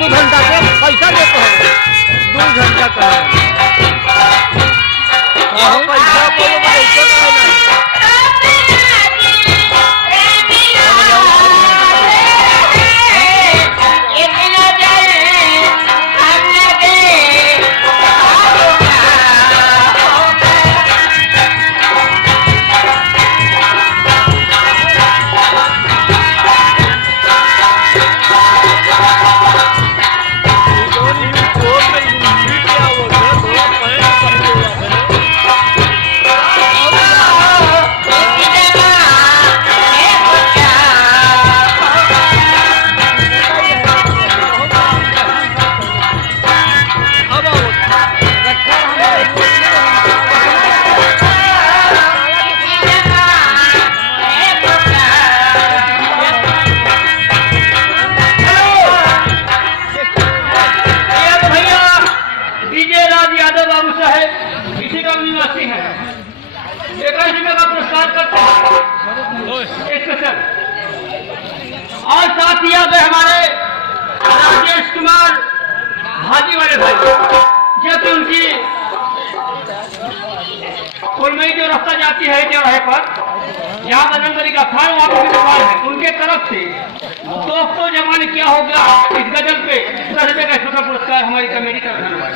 2 घंटा के पैसा देते हो 2 घंटा का पैसा कोई नहीं और साथ ही यहाँ पे हमारे राजेश कुमार भाजी वाले भाई जब उनकी कोलमई जो रास्ता जाती है चौराहे पर जहाँ बजरंगबली का खान वहाँ पर दुकान है उनके तरफ से दोस्तों जमाने क्या हो गया इस गजल पे 10 रुपये का छोटा पुरस्कार हमारी कमेटी का धन्यवाद।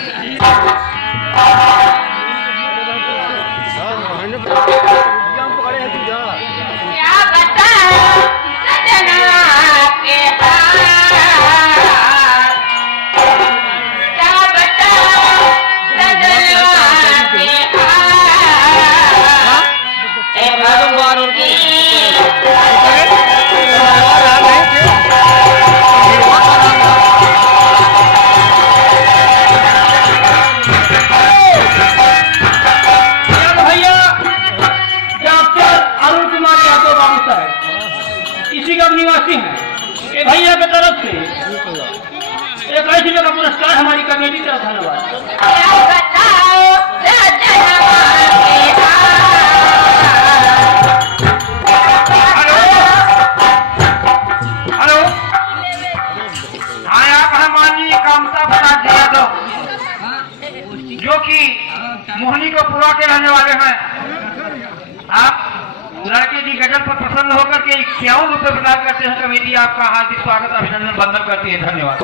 निवासी हैं भैया की तरफ से 21 रुपये का पुरस्कार हमारी कमेटी का धन्यवाद। हेलो हाँ आप हैं माननीय कामता प्रसाद यादव जो कि मोहनी को पूरा के रहने वाले हैं। आप लड़के की गजल पर प्रसन्न होकर के 51 रुपये प्रदान करते हैं। कमेटी आपका हार्दिक स्वागत अभिनंदन वंदन करती है। धन्यवाद।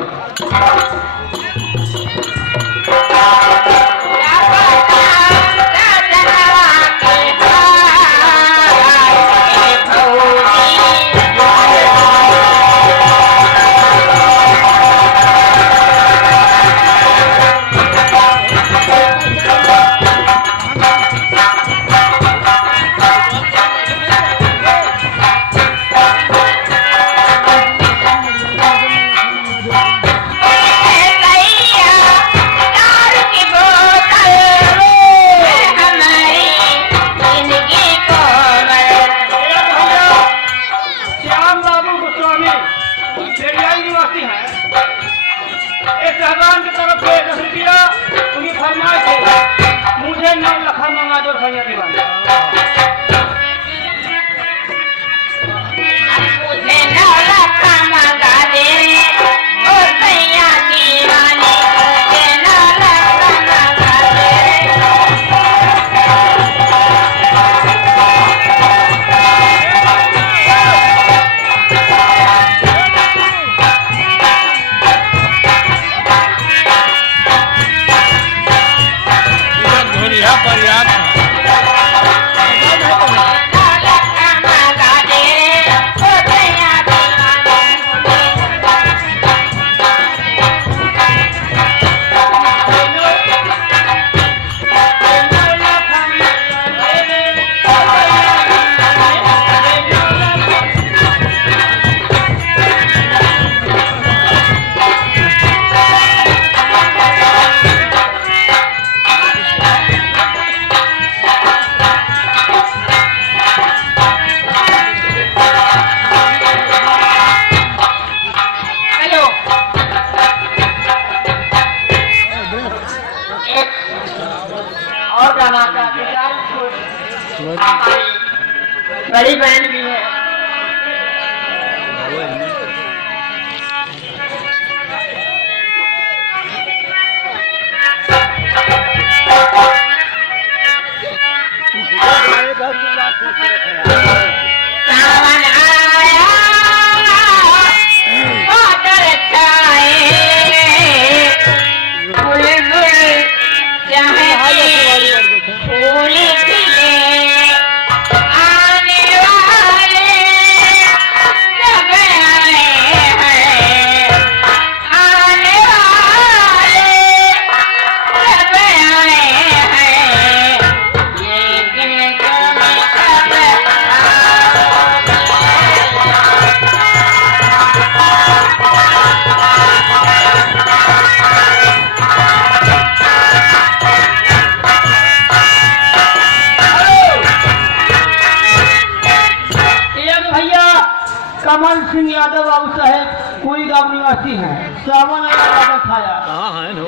कमल सिंह यादव बाबू साहेब कोई गांव निवासी हैं। सावन आया छाया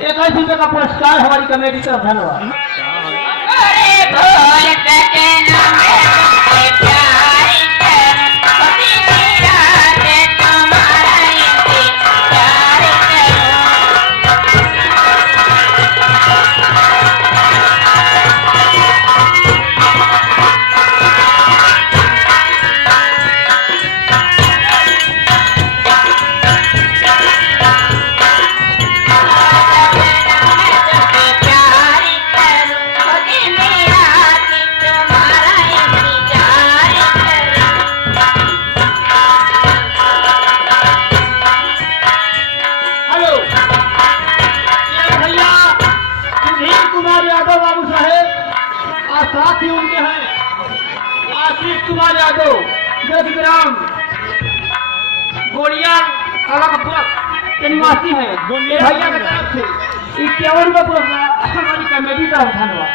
एक रुपये का पुरस्कार हमारी कमेटी तरफ धन्यवाद। साथ ही उनके हैं आशीष कुमार यादव 10 ग्राम गोड़िया के निवासी है। भैया की तरफ से 51 रुपये पुरस्कार हमारी कमेटी का धन्यवाद।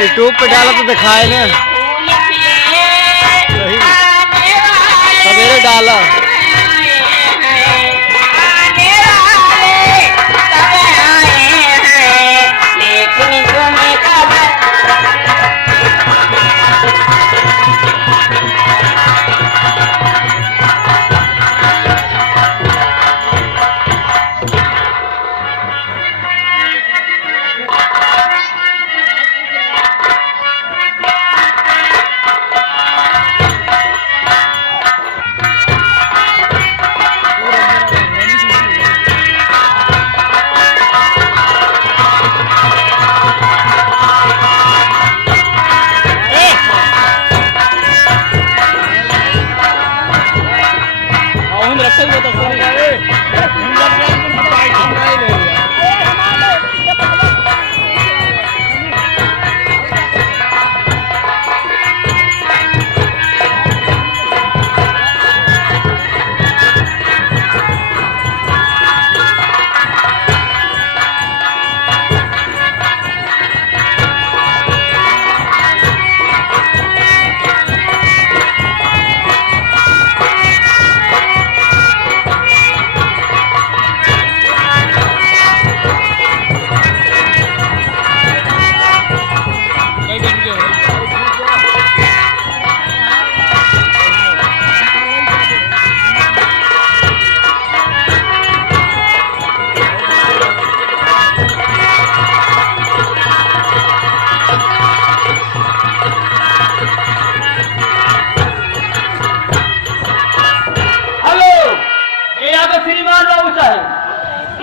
यूट्यूब पे डाला तो दिखाए ना, सवेरे डाला।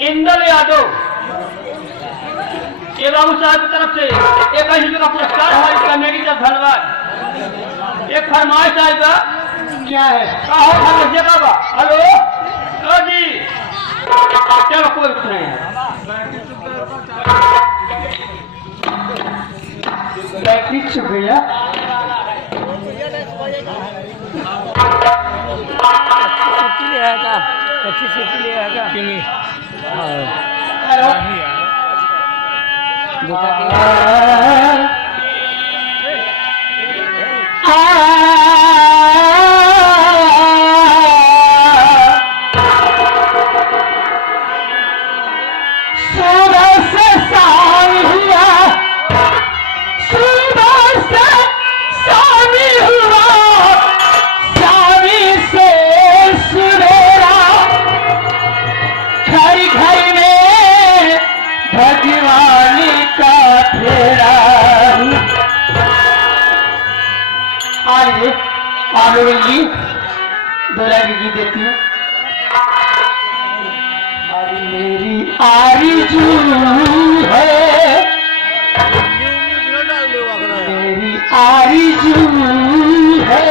इंदल यादव ये बाबू साहब की तरफ से 1 रुपये का पुरस्कार हमारी कमेटी का धन्यवाद। एक फरमाइश आएगा क्या है का हेलो जी चलो कोई कुछ नहीं है। भैया अच्छी सीट ले आएगा कि नहीं? दोरा की गीत देती हूँ। मेरी आरज़ू है, मेरी आरज़ू है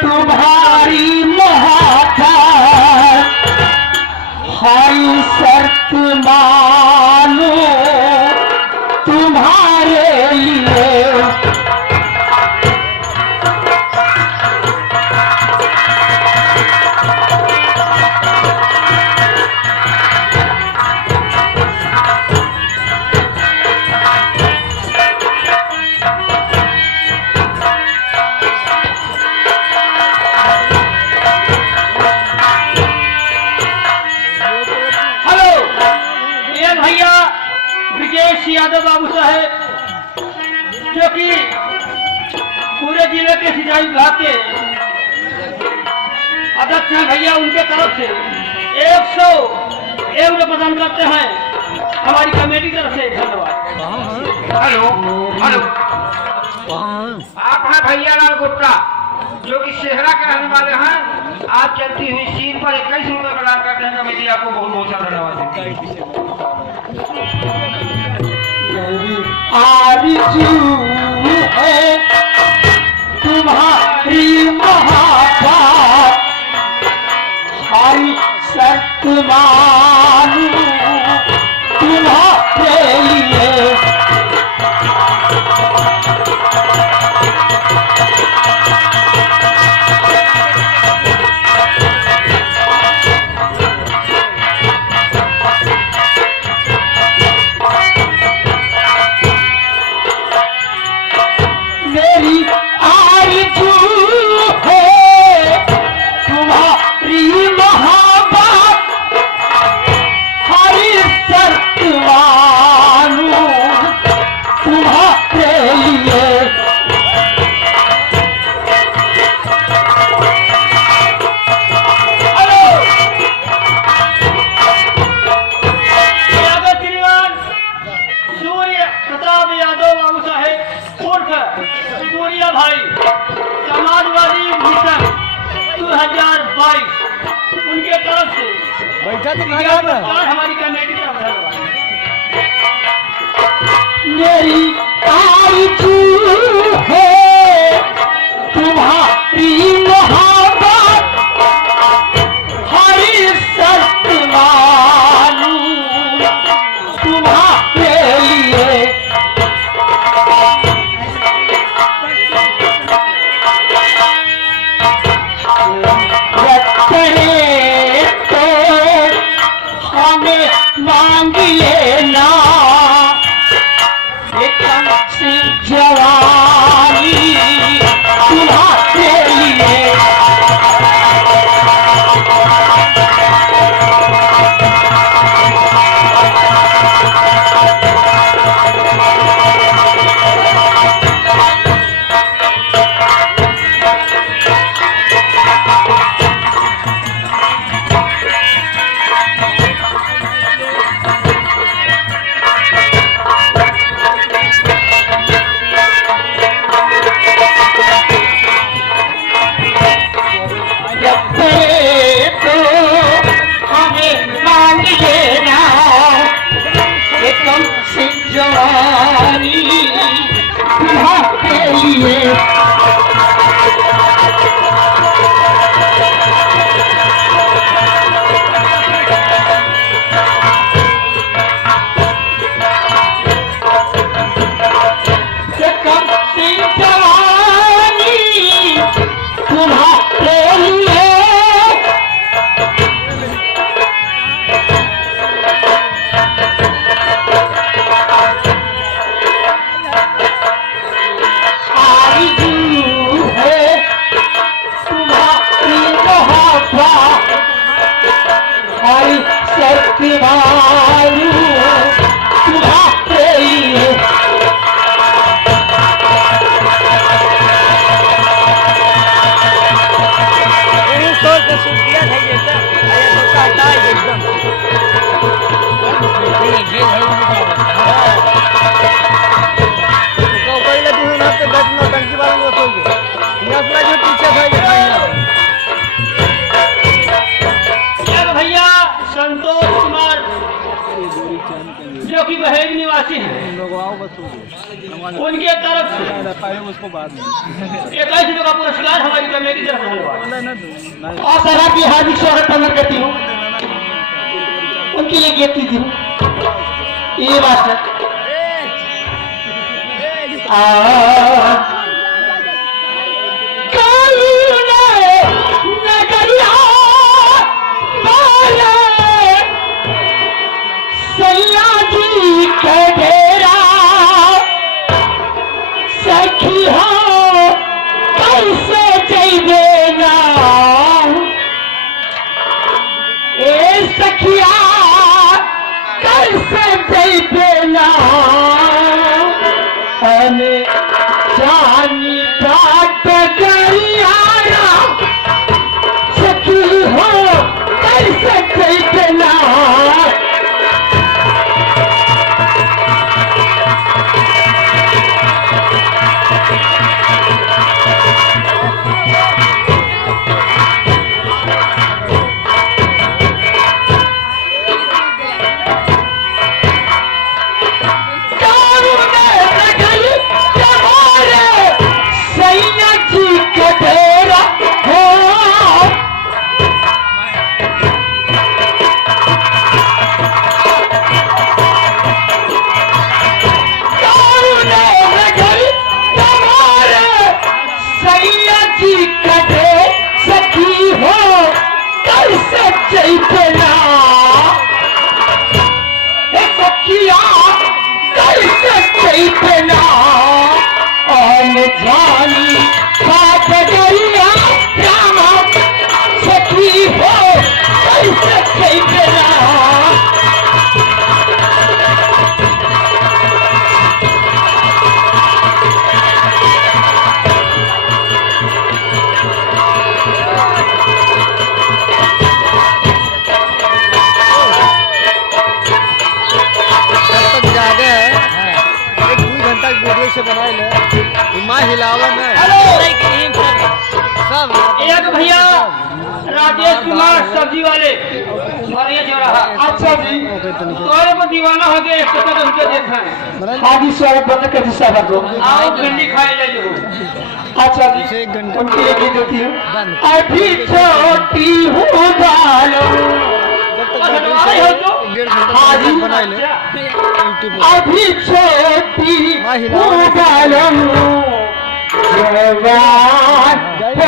तुम्हारी मुलाकात, हाय शर्त मानो तुम्हारे लिए। रईस यादव बाबू साहेब जो कि पूरे जिले के सिंचाई विभाग के अध्यक्ष हैं भैया, उनके तरफ से 101 रुपये प्रदान करते हैं हमारी कमेटी की तरफ से। धन्यवाद। हेलो हेलो, आप हैं भैया लाल गुप्ता जो कि सेहरा के रहने वाले हैं। आप चलती हुई सीन पर 21 रुपये प्रदान करते हैं कमेटी, आपको बहुत बहुत सा धन्यवाद। आरज़ू है तुम्हारी महाबात, हरी सत्य मानू तुम्हारे लिए। मेरी आरज़ू है तुम्हारी महाबात, हरी सत्य मानू तुम्हारे लिए। हेलो यादव श्रीमान सूर्य प्रताप यादव बाबू साहेब उर्फ सूर्या भाई, समाजवादी मिशन 2022, उनके तरफ से बैठा तो और हमारी कमेटी का धन्यवाद। मेरी आरज़ू है तुम्हारी मोहब्बत, हरी सत्य मानू तुम्हारे लिए। रखने तो हमें मांग लेना, एकदम से जवानी तुम्हारे लिए। जवानी तुम्हारे लिए। कम सी जवानी तुम्हारे लिए। हरी सत्य मानू तुम्हारे लिए। भैया संतोष कुमार जो कि बहेज निवासी हैं, उनके तरफ से उसको बाद में 21 रुपये का पुरस्कार हमारी कमेटी तरफ से। और सभा की हार्दिक स्वागत प्रकट करती हूँ, उनके लिए गीत कीजिए। ये बात है सखी हो कैसे जैबे ना, ए सखिया कैसे जैबे ना। हम जानी बात गैया राम सखी हो कैसे कैला वीडियो से बनाए ले माँ हिलावन है सब एक भैया राजेश कुमार सब्जी वाले मारिया चौराहा। अच्छा जी तोरे को दीवाना हो गया 100 रुपया देखा है आदि स्वागत बंद कर दिशा को आओ भिंडी खाए ले लो। अच्छा जी एक घंटा उनकी एक गीत होती है अभी छोटी हूँ डालो डेढ़ घंटा बनाए ले यूट्यूब अभी छोटी हूँ डालो जवान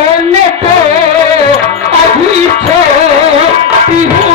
होने को अभी छोटी हूँ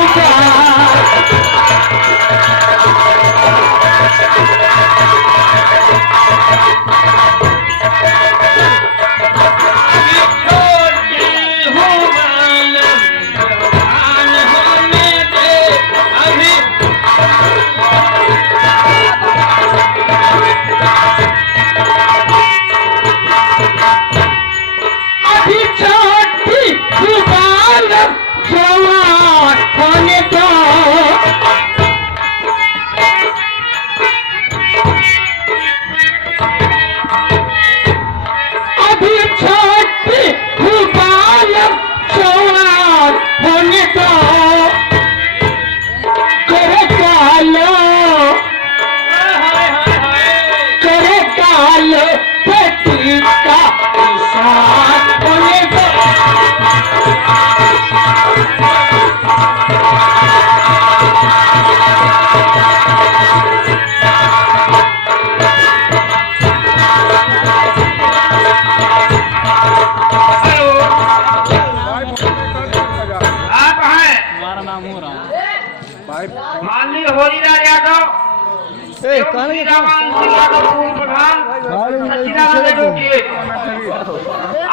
माननीय होलीलाल यादव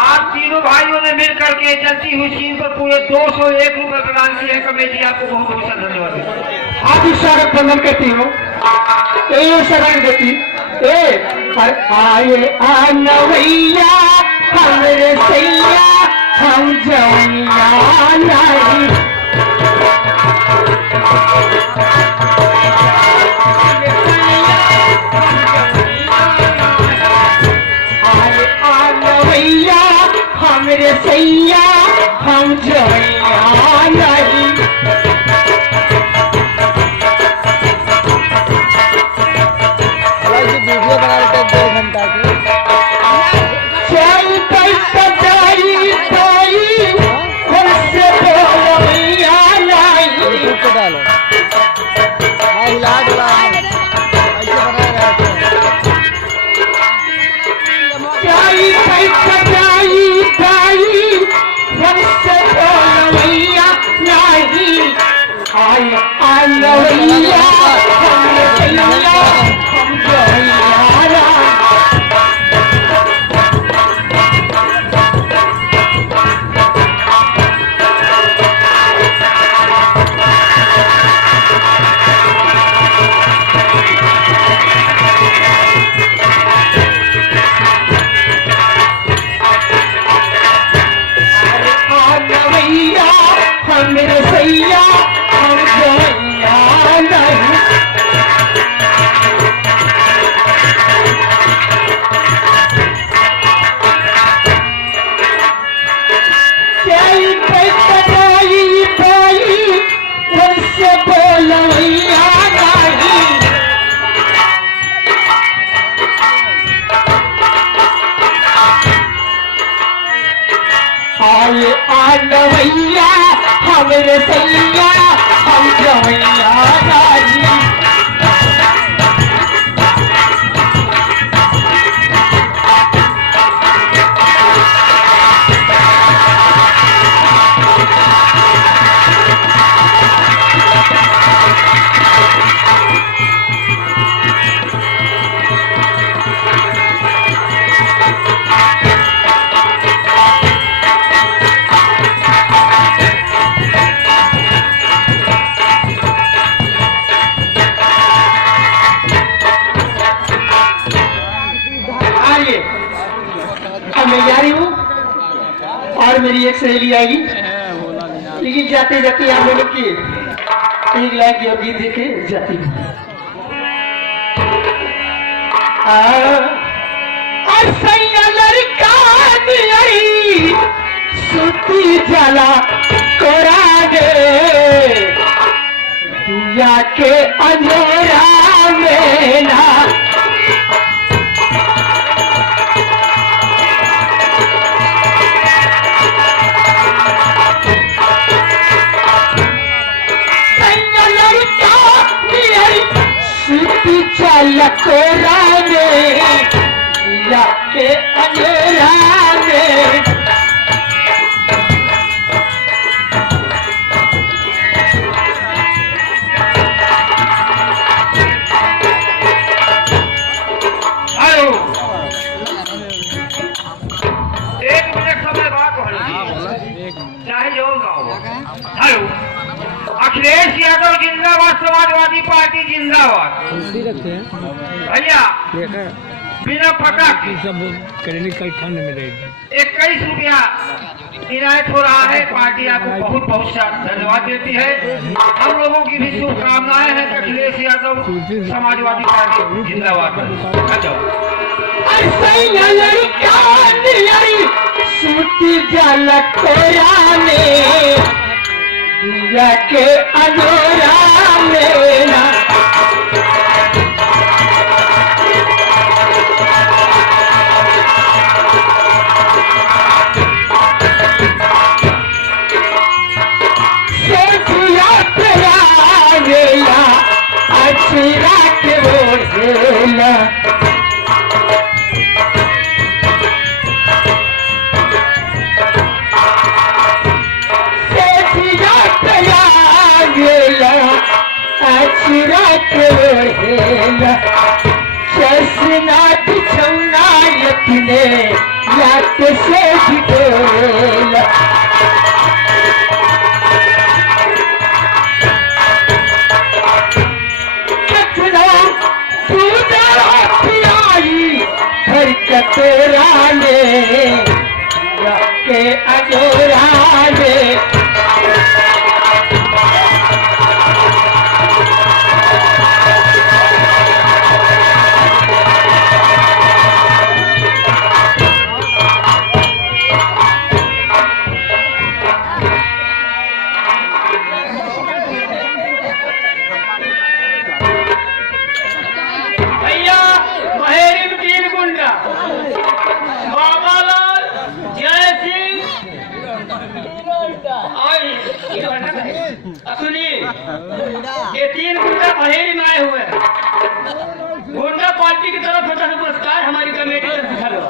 आप तीनों भाइयों ने मिल करके चलती हुई स्कीम पर पूरे 201 रुपए प्रदान किए हैं। कमेटी आपको बहुत बहुत धन्यवाद। हाथी स्वागत बंधन करती हूँ शरण देती आए आनवैया हमरे सैया हम जवैया नहीं हमरे सैया हम जवैया नहीं वीडियो बना लेते 2 घंटा की चल पैसा जाई हमसे बोलैया नहीं यूट्यूब पे डालो हाँ हिला डुला ऐसे बनाए रहते हैं जाई पैसा जाई हमसे बोलैया नहीं आय आनवैया हमरे सैया हम जवैया हमरे सैया हम जवैया नहीं और मेरी एक सहेली आएगी, लेकिन जाते जाते आप लोग की एक लाइन की और गीत देके जाती हूँ। लड़का सुती जला कोरा दे या के अंधेरा में ना चल कोरा में या के अंधेरा में हेलो, 1 मिनट समय बात हो रही है, चाहे जो गाँव। हेलो, अखिलेश यादव जिंदाबाद, समाजवादी पार्टी जिंदाबाद। भैया बिना पता सब क्लिनिकल फंड में रहेगी। 21 रुपया इनायत हो रहा है। पार्टी आपको बहुत बहुत धन्यवाद देती है। हम लोगों की भी शुभकामनाएं हैं कि अखिलेश यादव समाजवादी पार्टी जिंदाबाद। के अंधेरा में ना अछरा के बोझेला चसना बिछौना अपने याद से भिगोला हर कतरा ले के अजोरा ले ये 3 गुंडा बहेरी में आए हुए हैं। गुंडा पार्टी की तरफ से पुरस्कार हमारी कमेटी से दिखा लो।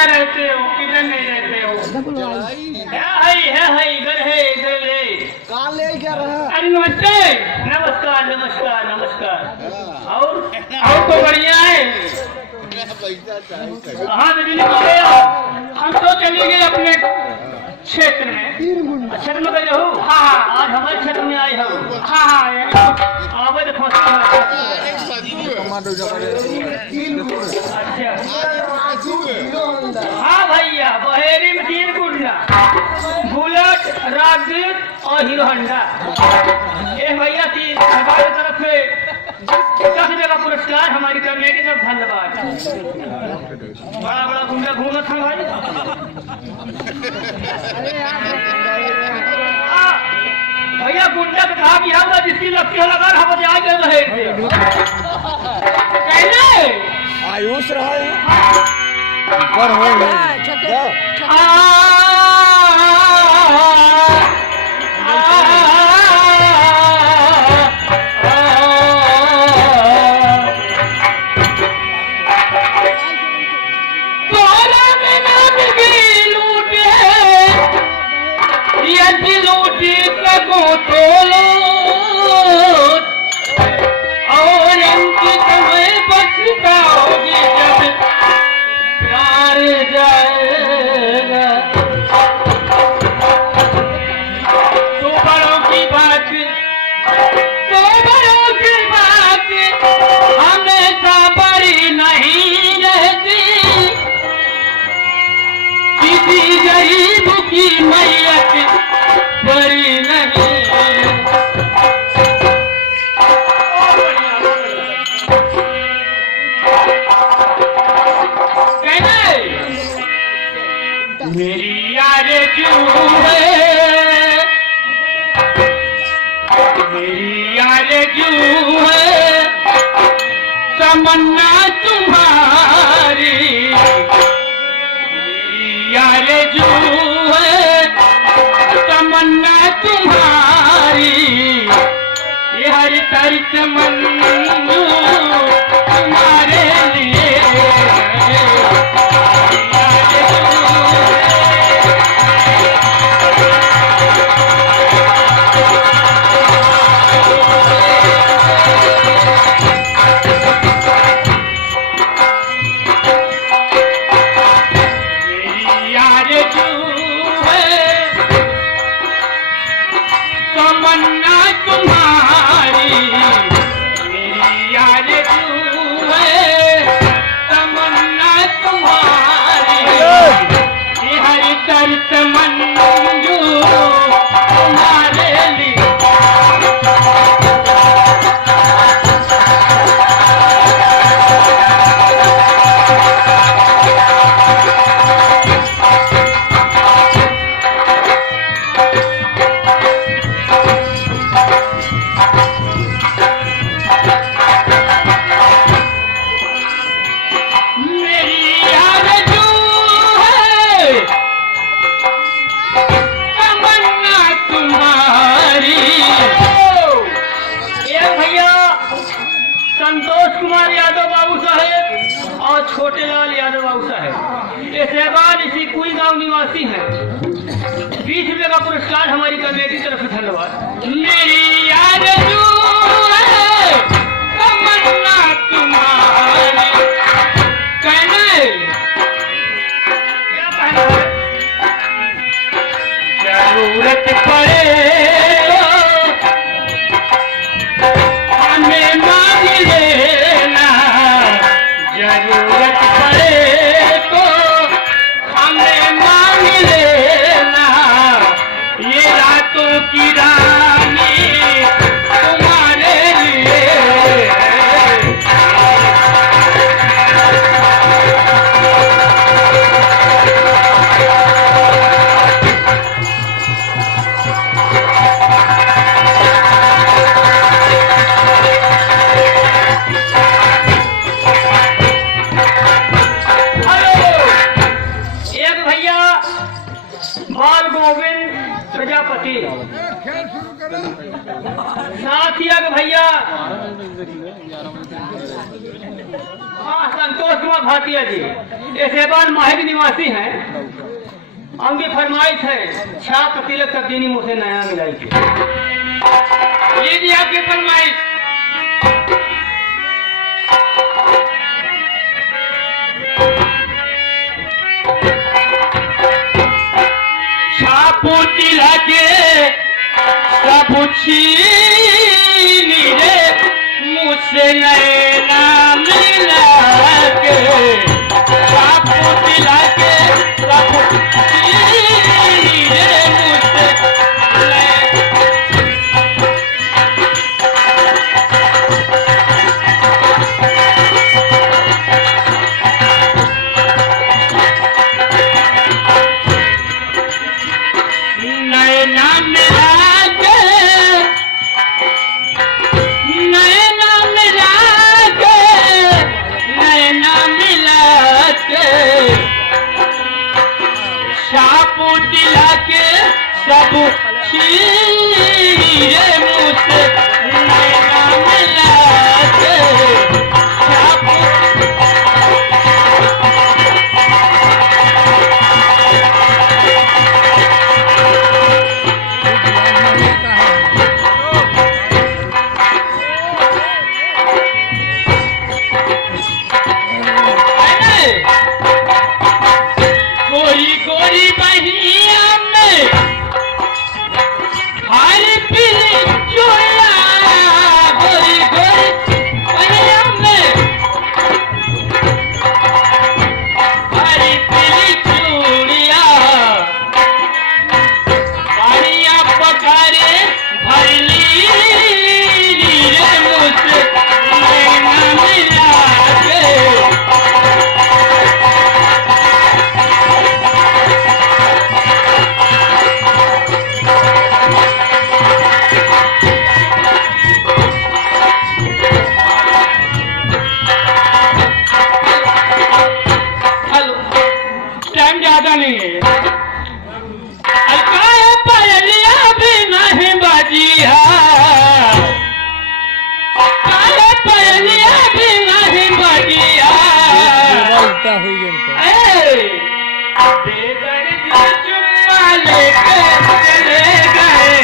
रहते हो किधर नहीं रहते हो? अरे नमस्ते, नमस्कार नमस्कार नमस्कार। और तो बढ़िया है। हाँ हम तो चले गए अपने क्षेत्र में। क्षेत्र में गए हो? हाँ आज हमारे क्षेत्र में आए हो। हाँ हाँ आवे देखो मांडो अच्छा हाँ भैया बहेरी में 3 गुंडा बुलेट राजदीप और हीरो होंडा ये भैया 3 हमारी तरफ से 10 रुपये का पुरस्कार हमारी कमेटी का धन्यवाद। बड़ा बड़ा गुंडा घूमत था भाई। भैया गुंडा तो कहा कि हम जिसकी लगती है लगा हम आ गए रहे कहने आयुष रहा है ऊपर हो और इनकी तुम्हें बचताओगी जब प्यार जाएगा तो बड़ों की बात हमेशा बड़ी नहीं रहती किसी गरीब की मैयत बड़ी नहीं। मेरी आरज़ू है मेरी आरज़ू है तमन्ना तुम्हारी मेरी आरज़ू है तमन्ना तुम्हारी ये हर तर तमन्ना तुम्हारे लिए तमन्ना तुम्हारी मेरी आरज़ू है तमन्ना तुम्हारी ये हर कर तमन्ना तुम्हारे लिए संतोष कुमार यादव बाबू साहेब और छोटे लाल यादव बाबू साहेब ये सहबान इसी कुई गांव निवासी हैं। 20 रुपये का पुरस्कार हमारी कमेटी तरफ से धन्यवाद। मेरी आरज़ू है तमन्ना तुम्हारी कहने क्या कहना है जरूरत पड़े जरूरत पड़े तो हमें मांग लेना ये रातों की रानी तुम्हारे लिए बाल गोविंद प्रजापति साथिया के भैया संतोष कुमार भाटिया जी ये सेबान माहिर निवासी हैं। उनकी फरमाइश है 6 तिलक तक दीनी मुझसे नया मिलाई थी। लीजिए आपकी फरमाइश। छापूती लगे सब छीनी रे मुझसे नैना मिला के साप दिला के सब रे मुझसे नैना मिला के नैना मिला के नैना मिला के साप दिला के सब चीरे मुझसे नैना मिला के साप गोरी गोरी बहिया में हर पीली चूड़िया गोरी गोरी बहिया में हर पीली चूड़िया बढ़िया पकारे भरली रे मुझसे नैना मिला के टाइम ज्यादा नहीं है अलकाय पहलिया भी नहीं बाजिया अलकाय पहलिया भी नहीं बाजिया उल्टा हुई जनता बेदर्दी चुम्मा लेके चले गए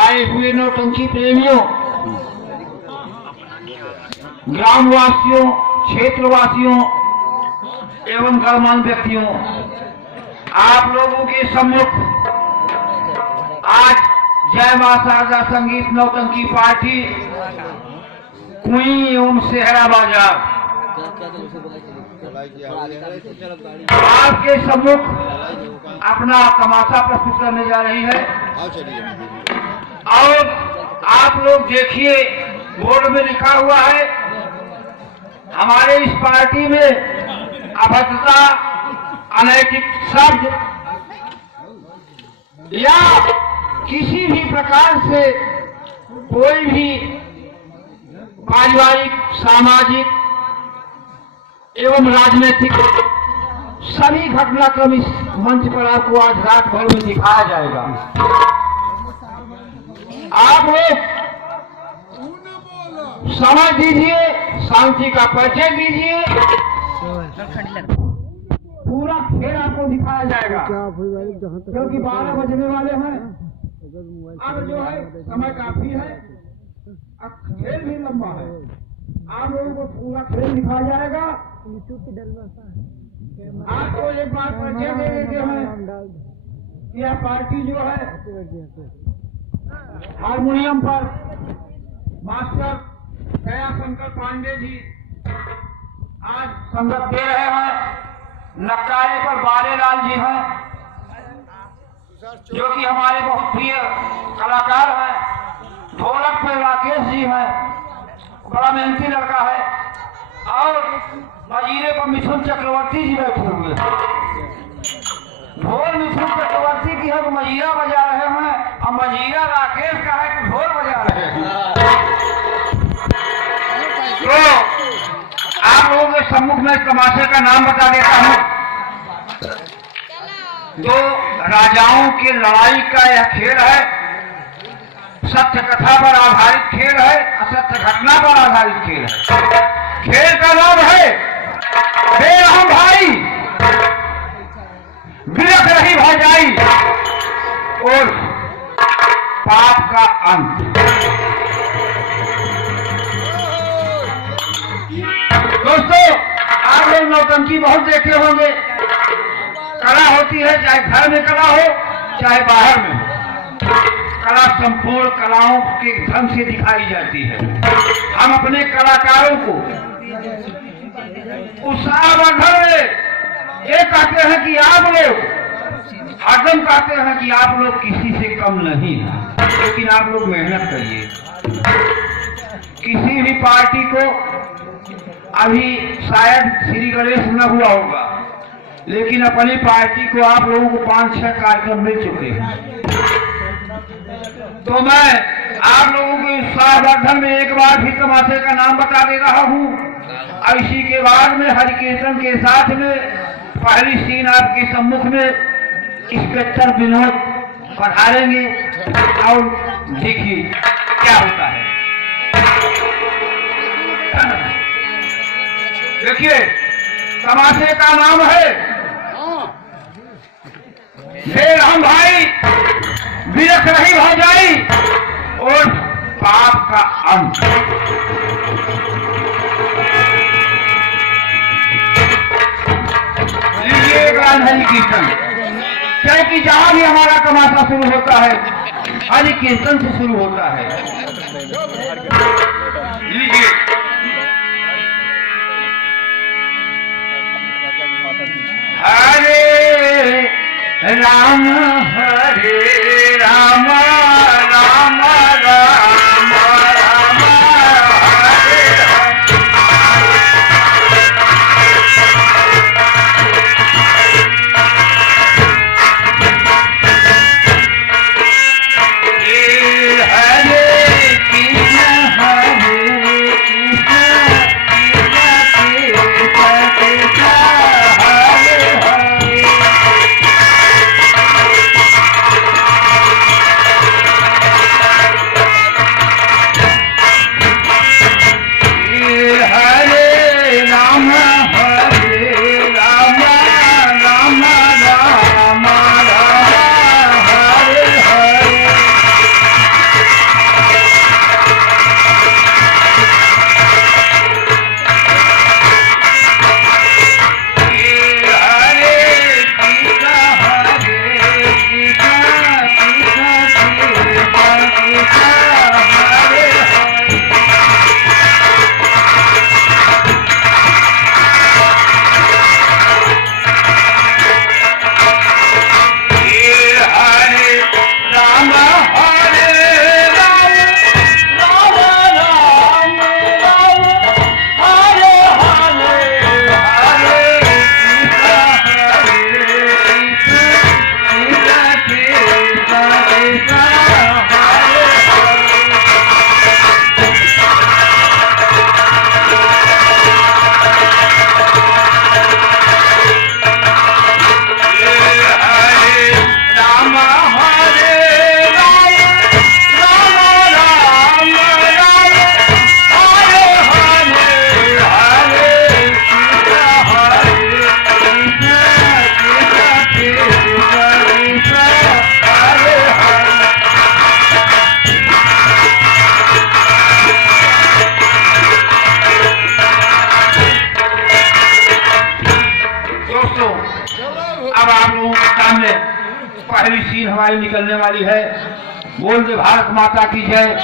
आए हुए नौटंकी प्रेमियों, ग्रामवासियों, क्षेत्रवासियों एवं गणमान्य व्यक्तियों, आप लोगों के सम्मुख आज जय मां शारदा संगीत नौटंकी पार्टी कुई एवं सेहरा बाजार आपके सम्मुख अपना तमाशा प्रस्तुत करने जा रही है। और आप लोग देखिए, बोर्ड में लिखा हुआ है हमारे इस पार्टी में अभद्रता, अनैतिक शब्द या किसी भी प्रकार से कोई भी पारिवारिक, सामाजिक एवं राजनीतिक सभी घटनाक्रम इस मंच पर आपको आज रात भर में दिखाया जाएगा। आप लोग समय दीजिए, शांति का परिचय दीजिए, पूरा खेल आपको दिखाया जाएगा क्योंकि 12 बजने वाले हैं। अब जो है समय काफी है, अब खेल भी लंबा है। आप लोगों को पूरा खेल दिखाया जाएगा। आपको एक बात परिचय दे देते हैं, यह पार्टी जो है हारमोनियम पर मास्टर दया शंकर पांडे जी आज संगत दे रहे हैं। नक्कारे पर बालेलाल जी हैं जो कि हमारे बहुत प्रिय कलाकार हैं। ढोलक पर राकेश जी हैं, बड़ा मेहनती लड़का है। और मजीरे पर मिथुन चक्रवर्ती जी बैठे हुए हैं। ढोल मिथुन चक्रवर्ती की है तो मजीरा बजा रहे हैं, और मजीरा राकेश का है तो ढोल बजा रहे हैं। सम्मुख में तमाशे का नाम बता देता हूँ। दो राजाओं की लड़ाई का यह खेल है, सत्य कथा पर आधारित खेल है, असत्य घटना पर आधारित खेल है। खेल का नाम है बेरहम भाई बिरख रही भौजाई और पाप का अंत। दोस्तों, आप लोग नौटंकी बहुत देखे होंगे। कला होती है, चाहे घर में कला हो चाहे बाहर में हो। कला संपूर्ण कलाओं के ढंग से दिखाई जाती है। हम अपने कलाकारों को उत्साहवर्धन में ये कहते हैं कि आप लोग हरदम कहते हैं कि आप लोग किसी से कम नहीं हैं, लेकिन आप लोग मेहनत करिए। किसी भी पार्टी को अभी शायद श्री गणेश न हुआ होगा, लेकिन अपनी पार्टी को आप लोगों को 5-6 कार्यक्रम मिल चुके हैं। तो मैं आप लोगों के उत्साहवर्धन में एक बार भी तमाशे का नाम बता दे रहा हूँ। और इसी के बाद में हरिकीर्तन के साथ में पहली सीन आपके सम्मुख में इंस्पेक्टर विनोद पधारेंगे और देखिए क्या होता है। देखिए, तमाशे का नाम है बेरहम भाई बिरख रही भौजाई और पाप का अंत। लीजिए एक राज हरि कीर्तन, चाहे कि जहां भी हमारा तमाशा शुरू होता है हरि कीर्तन से शुरू होता है। लीजिए। हरे राम हरे राम राम राम राम हरे पहली सीन हमारी निकलने वाली है। बोल दे भारत माता की जय।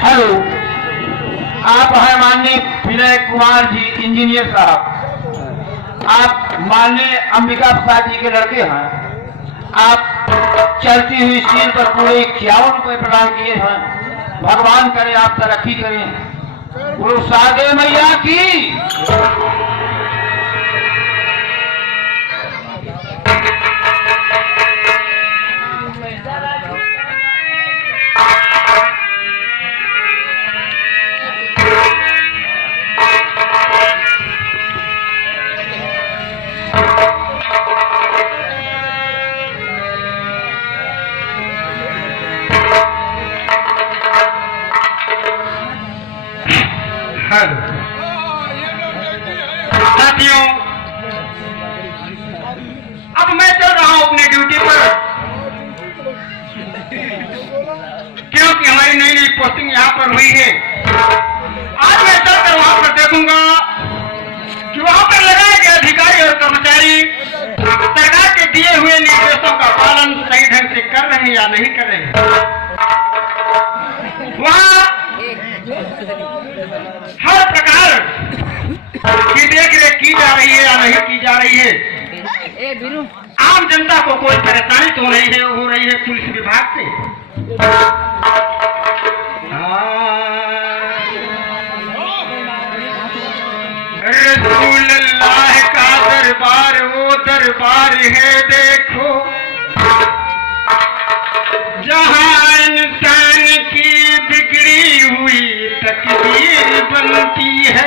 हेलो, आप हैं माननीय विनय कुमार जी इंजीनियर साहब। आप माननीय अंबिका प्रसाद जी के लड़के हैं। आप चलती हुई सीन पर पूरे 51 रुपए प्रदान किए हैं। भगवान करे आप तरक्की करें। वो सादे मैया की साथियों, अब मैं चल रहा हूं अपने ड्यूटी पर, क्योंकि हमारी नई नई पोस्टिंग यहां पर हुई है। आज मैं चलकर वहां पर देखूंगा कि वहां पर लगाए गए अधिकारी और कर्मचारी सरकार के दिए हुए निर्देशों का पालन सही ढंग से कर रहे हैं या नहीं कर रहे हैं। वहां हर प्रकार की देख रेख की जा रही है या नहीं की जा रही है। आम जनता को कोई परेशानी तो नहीं हो रही है पुलिस विभाग से। रसूलुल्लाह का दरबार वो दरबार है देखो, जहां इंसान की बिगड़ी हुई तकदीर बनती है।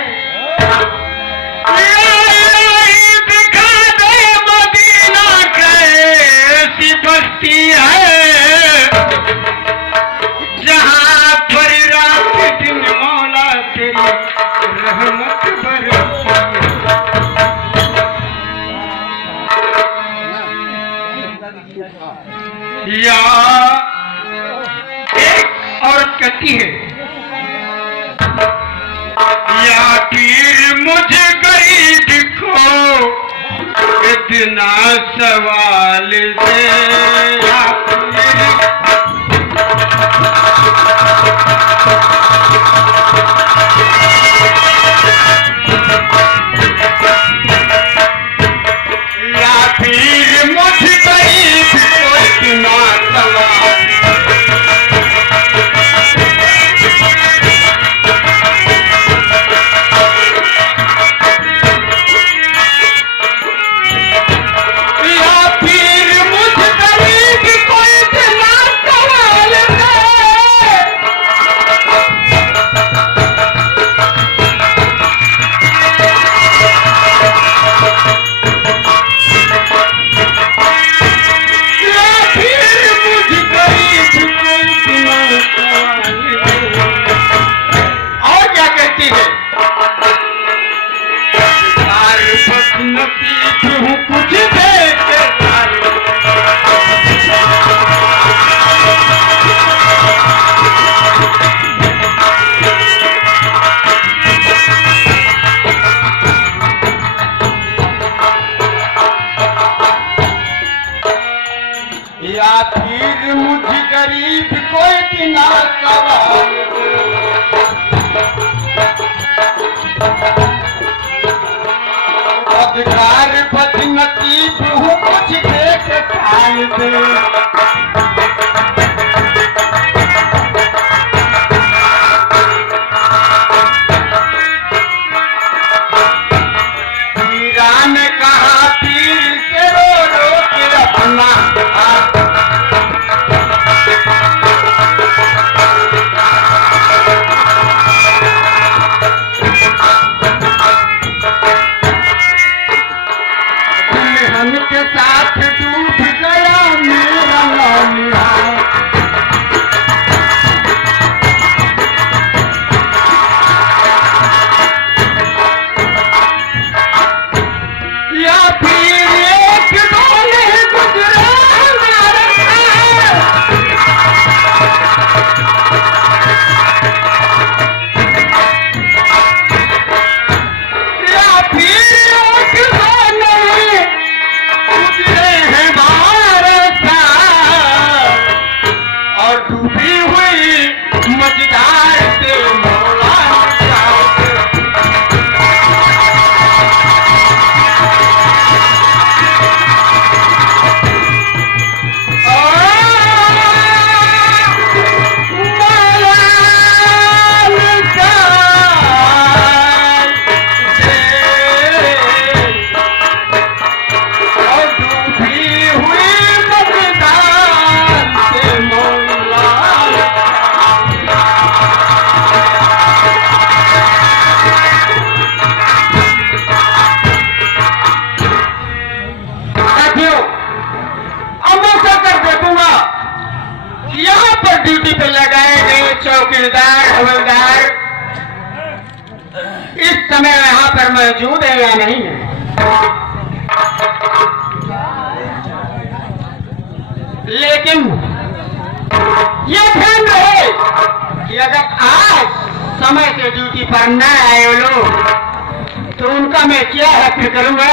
दिखा दे मदीना कैसी बस्ती है, जहां पर रात दिन मौला तेरी रहमत बरसती है। या एक औरत कहती है, या पीर मुझे गरीब को इतना सवाल दे, या पीर मुझे गरीब को इतना सवाल गरीब कोई बिना सवाल अधिकार बदनसीब हूँ कुछ देख खाए दे। पीरा ने कहा पीर से रो के अपना पर ड्यूटी पे लगाए गए चौकीदार हवलदार इस समय यहाँ पर मौजूद है या नहीं है? लेकिन ये ध्यान रहे कि अगर आज समय से ड्यूटी पर न आए वो लोग तो उनका मैं क्या हक करूंगा?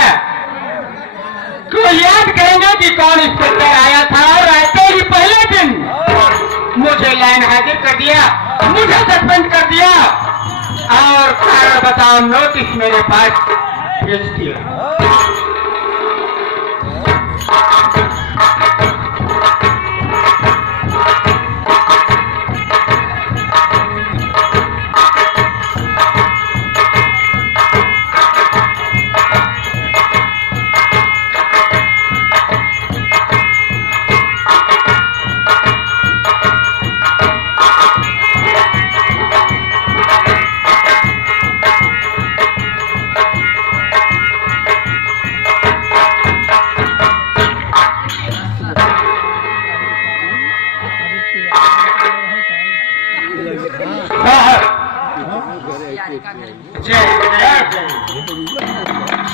तो याद करेंगे कि कौन इंस्पेक्टर आया था और आते ही पहले दिन मुझे लाइन हाजिर कर दिया, मुझे सस्पेंड कर दिया और कारण बताओ नोटिस मेरे पास भेज दिया।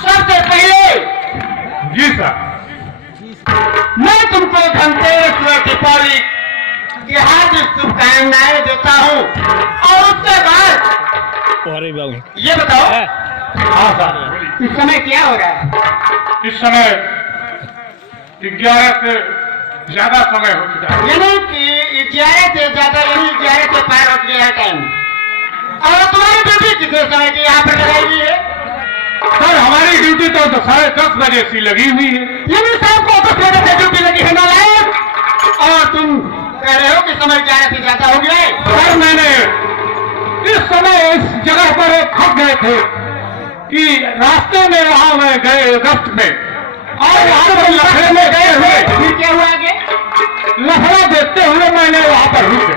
सबसे पहले जी सर, मैं तुमको धनतेरस व दीपावली की हार्दिक शुभकामनाएं देता हूँ और उसके बाद ये बताओ हाँ सर, इस समय क्या हो रहा है? इस समय 11 से ज्यादा समय हो चुका है। यानी कि 11 से ज्यादा यानी 11 से पार हो गया है टाइम। और तुम्हारी ड्यूटी कितने समय की यहाँ पर लगाई हुई है? सर हमारी ड्यूटी तो 10:30 बजे से लगी हुई है। यानी शाम को 10 बजे से ड्यूटी लगी है नालायक, और तुम कह रहे हो कि समय 11 से ज्यादा हो गया है। सर मैंने इस समय इस जगह पर थक गए थे कि रास्ते में वहां में गए अगस्त में और वहां पर लफड़े में गए हुए, फिर क्या हुआ आगे? लफड़ा देखते हुए मैंने वहां पर रुके।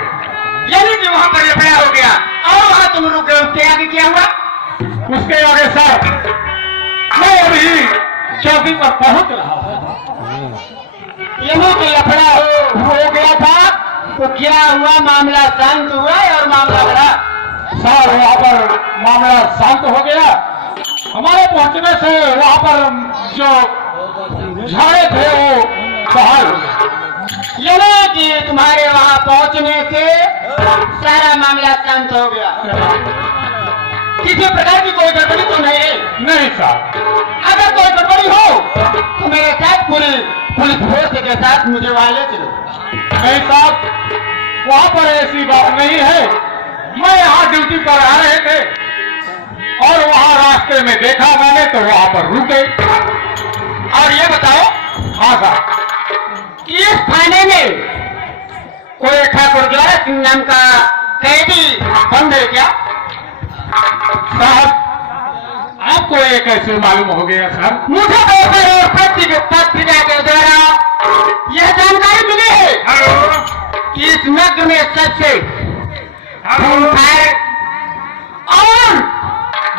यानी कि वहां पर लफड़ा हो गया और वहां तुम रुक गए, उसके आगे क्या हुआ? उसके आगे सर मैं अभी चौकी पर पहुंच रहा हूं। यानी कि लफड़ा हो गया था तो क्या हुआ? मामला शांत हुआ और मामला बढ़ा? सर वहां पर मामला शांत हो गया। हमारे पहुंचने से वहां पर जो झाड़े थे वो बहाल हो गए। यानी कि तुम्हारे वहां पहुंचने से सारा मामला शांत हो गया। किसी प्रकार की कोई गड़बड़ी तो नहीं है? नहीं सर, अगर कोई गड़बड़ी हो तो मेरे साथ पूरी पुलिस फोर्स के साथ मुझे वहां ले चलो। नहीं साहब, वहां पर ऐसी बात नहीं है। मैं यहाँ ड्यूटी पर आ रहे थे और वहाँ रास्ते में देखा मैंने तो वहाँ पर रुके। और ये बताओ हाँ साहब, कि इस थाने में कोई ठाकुर ज्वाला सिंह नाम का कैदी बंद है क्या? साहब आपको ये कैसे मालूम हो गया सर? मुझे पेपर और पत्रिका के द्वारा यह जानकारी मिली है हेलो कि इस नगर में सबसे हेलो और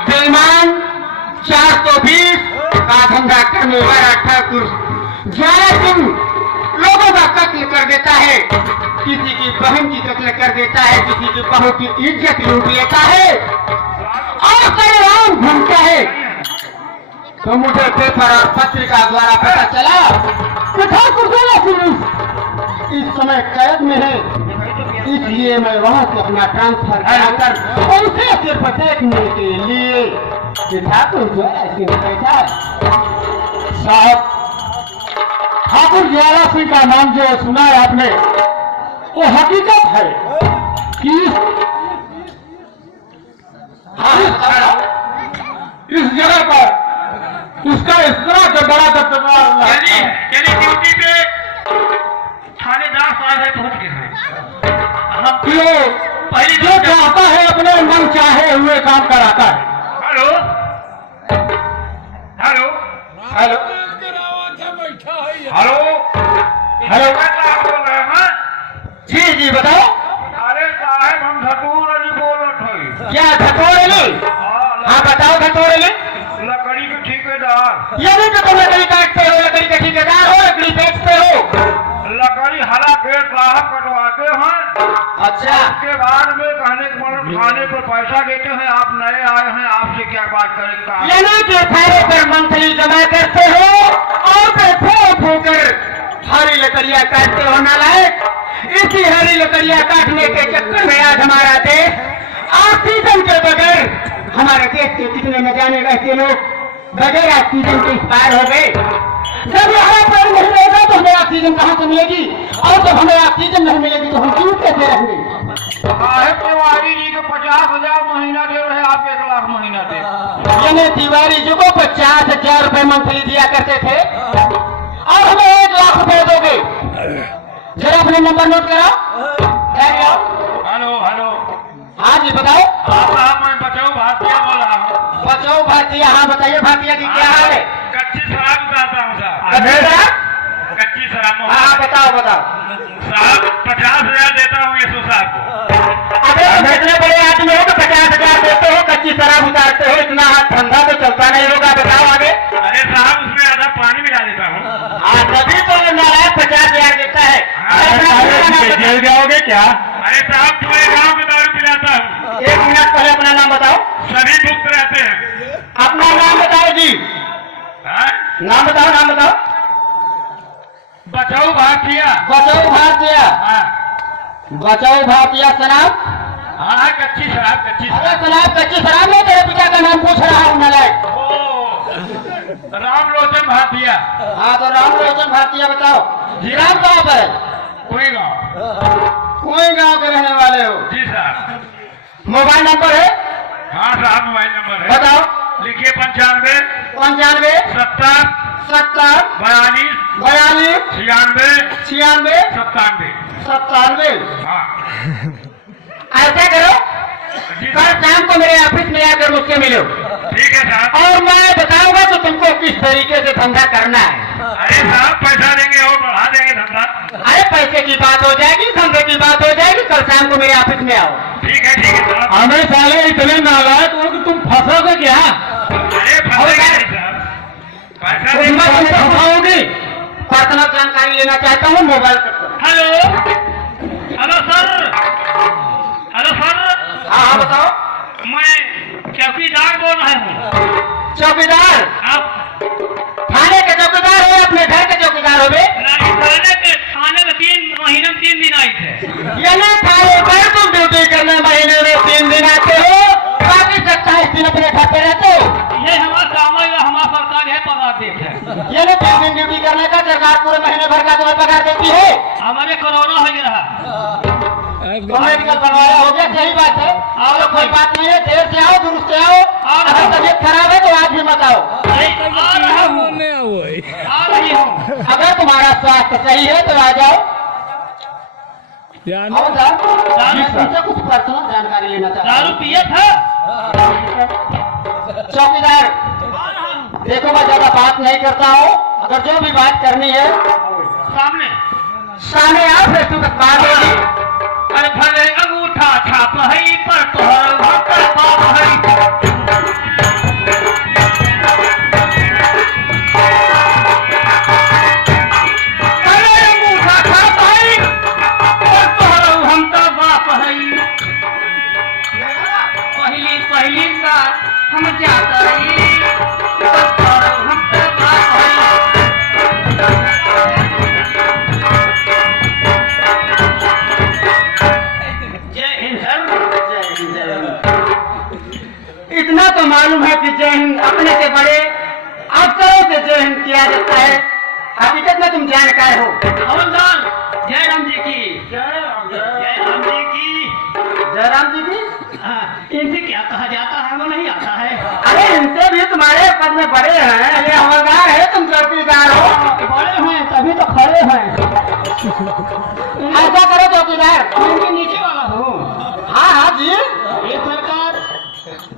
बेईमान 420 का धंधा करने वाला ठाकुर ज्वाला सिंह लोगों का कत्ल कर देता है, किसी की बहन की कत्ल कर देता है, किसी की बहू की इज्जत लूट लेता है और सरेआम घूमता है। तो मुझे पेपर और पत्रिका द्वारा पता चला कि ठाकुर ज्वाला सिंह इस समय कैद में है, इसलिए मैं वहां से अपना ट्रांसफर कराकर उनसे सिर्फ देखने के लिए कि ठाकुर ज्वाला सिंह कैसा है। साहब, ठाकुर ज्वाला सिंह का नाम जो सुना है आपने, वो हकीकत है कि इस जगह पर उसका इस तरह का बड़ा दबदबा ड्यूटी पे थानेदार साहब पहुंच गए हैं। पहली जो चाहता है अपने मन चाहे हुए काम कराता है। Hello hello hello hello hello बोल रहे हैं? जी जी बताओ। अरे साहब हम धतूर अली बोल रहे क्या धतोर अली? हाँ बताओ धतोर अली। लकड़ी के ठेकेदार। ये नहीं कि तुम लकड़ी काटते हो, लकड़ी का ठेकेदार हो, लकड़ी बेचते हो। लकड़ी खाली हरा पेट ग्राहक कटवाते हैं। अच्छा उसके बाद में कहने के मतलब खाने पर पैसा देते हैं। आप नए आए हैं, आपसे क्या बात करें? यानी कि थारे पर मंथली जमा करते हो और फिर फूकर हरी लकड़ियां काटते हो नालायक। इसी हरी लकड़ियां काटने के चक्कर में आज हमारा देश ऑक्सीजन के बगैर, हमारे देश के कितने न जाने ऐसे लोग बगैर ऑक्सीजन के एक्सपायर हो गए। जब यहाँ पर नहीं रहेगा तो हमें ऑक्सीजन कहाँ से मिलेगी, और जब हमें ऑक्सीजन नहीं मिलेगी तो हम जीवित कैसे रहेंगे? साहेब तिवारी जी को 50,000 महीना दे रहे हैं, आप 1 लाख महीना दे। यानी तिवारी जी को 50,000 रुपए मंथली दिया करते थे और हमें 1 लाख रुपए दोगे। जरा अपने नंबर नोट कराओ। हेलो हेलो, हाँ जी बताओ। हाँ साहब, मैं बचाओ भारतीय बोल रहा हूँ। बचाओ भारतीय, हाँ बताइए भारतीय की क्या हाल है? कच्ची शराब बताता हूँ साहब। कच्ची शराब। हाँ बताओ बताओ। साहब 50,000 देता हूँ यशो साहब को। अबे तुम इतने बड़े आदमी हो तो 50,000 देते हो, कच्ची शराब उतारते हो, इतना धंधा तो चलता नहीं होगा। बताओ आगे। अरे साहब उसमें आधा पानी मिला देता हूँ। हाँ तभी तो नारायण 50,000 देता है। जेल जाओगे क्या? अरे साहब पूरे गाँव में दारू पिलाता हूँ। 1 मिनट पहले अपना नाम बताओ। सभी मुक्त रहते हैं। अपना नाम बताओ जी। हाँ? नाम बताओ, नाम बताओ। बचाओ भारतीय। बचाओ भारतीय। हाँ बचाओ भारतीय शराब। हाँ, कच्ची शराब, कच्ची अरे शराब। शराब कच्ची शराब में तेरे पिता का नाम पूछ रहा हूँ नालायक। ओ, रामलोचन भारतीय। हाँ तो रामलोचन भारतीय बताओ। राम कहाँ पर है? कोई गाँव। कोई गांव के रहने वाले हो? जी साहब। मोबाइल नंबर है? हाँ साहब मोबाइल नंबर है। बताओ। लिखिए 95 95 70 70 42 42 96 96 97। 97। हाँ ऐसा करो, जी कल शाम को मेरे ऑफिस में आकर मुझसे मिलो ठीक है साहब। और मैं बताऊंगा कि तुमको किस तरीके से धंधा करना है। अरे साहब पैसा देंगे और बढ़ा देंगे धंधा। अरे पैसे की बात हो जाएगी, धंधे की बात हो जाएगी। कल शाम को मेरे ऑफिस में आओ। ठीक है साहब। हमें साले इतने नालायक हो कि तुम फंसोगे क्या? अरे फंसेंगे नहीं साहब, पैसा तुम देंगे। मैं तुमसे फंसाओगी? पर्सनल जानकारी लेना चाहता हूँ, मोबाइल कट करो। Hello hello sir, hello sir. हाँ हाँ बताओ। मैं चौकीदार बोल रहा हूँ। चौकीदार? आप थाने के चौकीदार हो या अपने घर के चौकीदार हो बे? थाने में 3 महीने में 3 दिन आई थे। यानी थाने पर तुम ड्यूटी करने महीने में 3 दिन आते हो, बाकी 27 दिन अपने घर पे रहते हो। ये हमारा काम है, हमारा सरकार है, पगार देते हैं। यानी 3 दिन ड्यूटी करने का सरकार पूरे महीने भर का तुम्हें पगार देती है। हमारे कोरोना हो रहा। तो मेडिकल बनवाया हो गया, सही बात है। और कोई बात नहीं है, देर से आओ, दुरुस्त से आओ। और अगर तबियत खराब है तो आज भी मत आओ। आ रही हूँ। अगर तुम्हारा स्वास्थ्य सही है तो आ जाओ। और साहब, मैं तुमसे कुछ पर्सनल जानकारी लेना चाहता दारू हूँ। पिए था। चौकीदार देखो, मैं ज्यादा बात नहीं करता हूँ। अगर जो भी बात करनी है सामने सामने आओ, फिर तू बात होगी। अरे भले अंगूठा छाप है पर तोहर भक्का पाप है। अरे अंगूठा छाप है पर तोहर हमका बाप है। पहली बार हम जाता है पर तोहर हमका बाप है। जय हिंद सर। इतना तो मालूम है कि जय हिंद अपने से बड़े अफसरों से जय हिंद किया जाता है। हकीकत में तुम जानकार हो। हवलदार जय राम जी की। जय राम जी की। जयराम जी की? इनसे क्या कहा जाता है वो नहीं आता है। अरे इनसे भी तुम्हारे पद में बड़े हैं, ये हवलदार है, तुम चौकीदार